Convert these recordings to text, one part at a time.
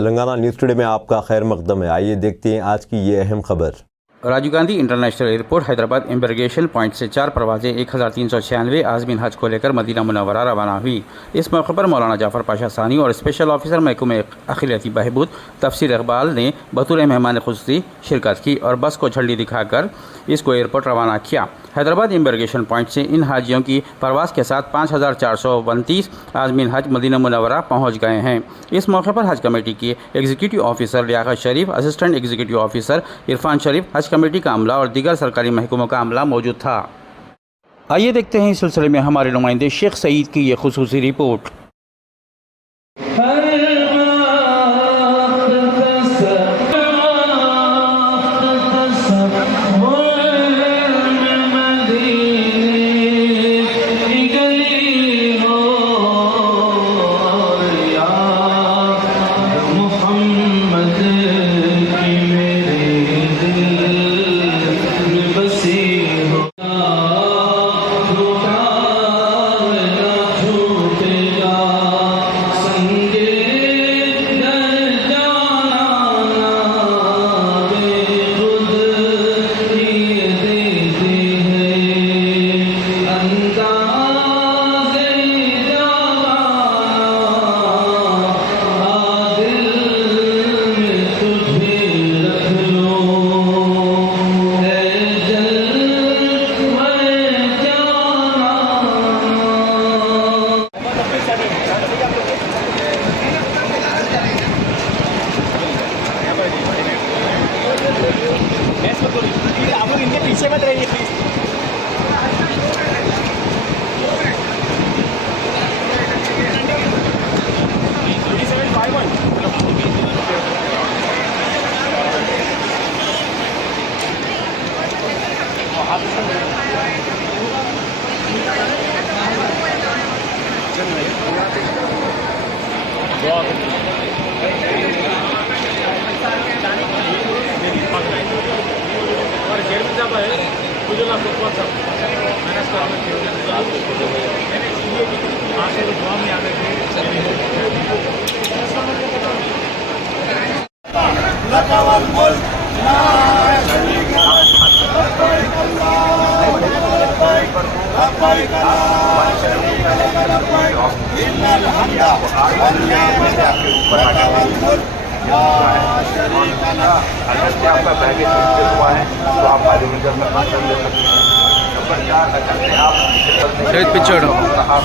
Telangana news today में आपका खैर मकदम है। आइए देखते हैं आज की ये अहम खबर। Rajiv Gandhi international airport Hyderabad immigration point से 4 परवाजें 1396 आज़मीन हज को लेकर मदीना मुनव्वरा रवाना हुई। इस मौके पर मौलाना जाफर पाशा सानी और स्पेशल ऑफिसर महकूम अखिलती बहबूद तफसीर इकबाल ने बतौर मेहमान खुसूसी शिरकत की और बस को झंडी दिखाकर इसको एयरपोर्ट रवाना किया। हैदराबाद इमिग्रेशन पॉइंट से इन हाजियों की परवास के साथ 5429 आज़मीन हज मदीना मुनव्वरा पहुँच गए हैं। इस मौके पर हज कमेटी के एग्जीक्यूटिव ऑफिसर लियाकत शरीफ, असिस्टेंट एग्जीक्यूटिव ऑफिसर इरफान शरीफ, हज कमेटी का अमला और दीगर सरकारी महकमों का अमला मौजूद था। आइए देखते हैं इस सिलसिले में हमारे नुमाइंदे शेख सईद की ये खुसूसी रिपोर्ट। पीछे मत रहिए प्लीज। अगर से आपका बैगेज मिस हुआ है तो आप बायोमीटर में अपना कर ले सकते हैं। नंबर 4, अगर से आप पिछड़ हो आप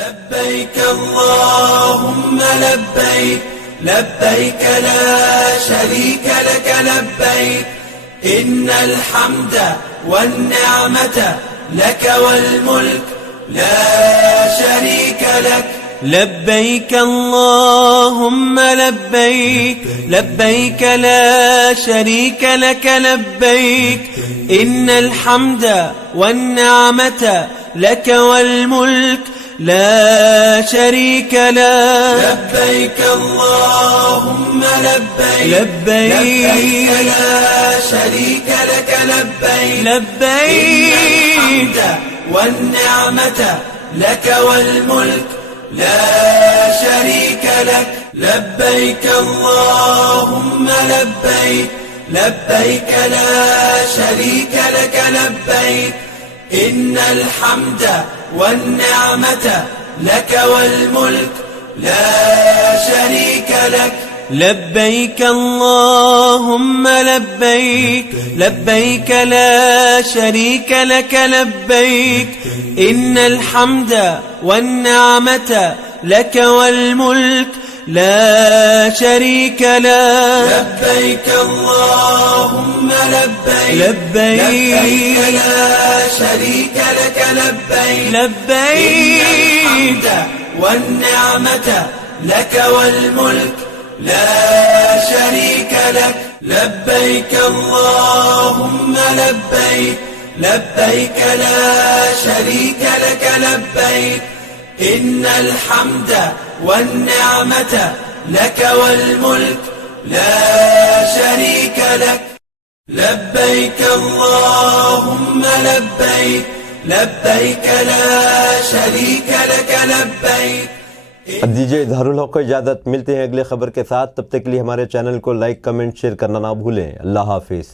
लब्बैक अल्लाहुम्म लब्बैक लब्बैक ला शरीक लक लब्बैक इन्नल हम्द वन्निअमत लक वल मुल्क ला शरीक लक लब्बैक अल्लाहुम्म लब्बैक लब्बैक ला शरीक लक लब्बैक इन्नल हम्द वन्निअमत लक वल मुल्क لا شريك له لبيك اللهم لبيك لبيك لا شريك لك لبيك لبيك والنعمة لك والملك لا شريك لك لبيك اللهم لبيك لبيك لا شريك لك لبيك إن الحمد والنعمة لك والملك لا شريك لك لبيك اللهم لبيك لبيك لا شريك لك لبيك إن الحمد والنعمة لك والملك لا شريك له لبيك اللهم لبيك لبيك لا شريك لك لبيك لبيك والنعمة لك والملك لا شريك لك لبيك اللهم لبيك لبيك لا شريك لك لبيك إن الحمد والنعمة لك والملك لا شريك لك لبيك اللهم لبيك لبيक لا शरीक लक लबैक। अब दीजिए इजहारुल हक को इजाज़त। मिलते हैं अगले खबर के साथ, तब तक के लिए हमारे चैनल को लाइक कमेंट शेयर करना ना भूलें। अल्लाह हाफिज़।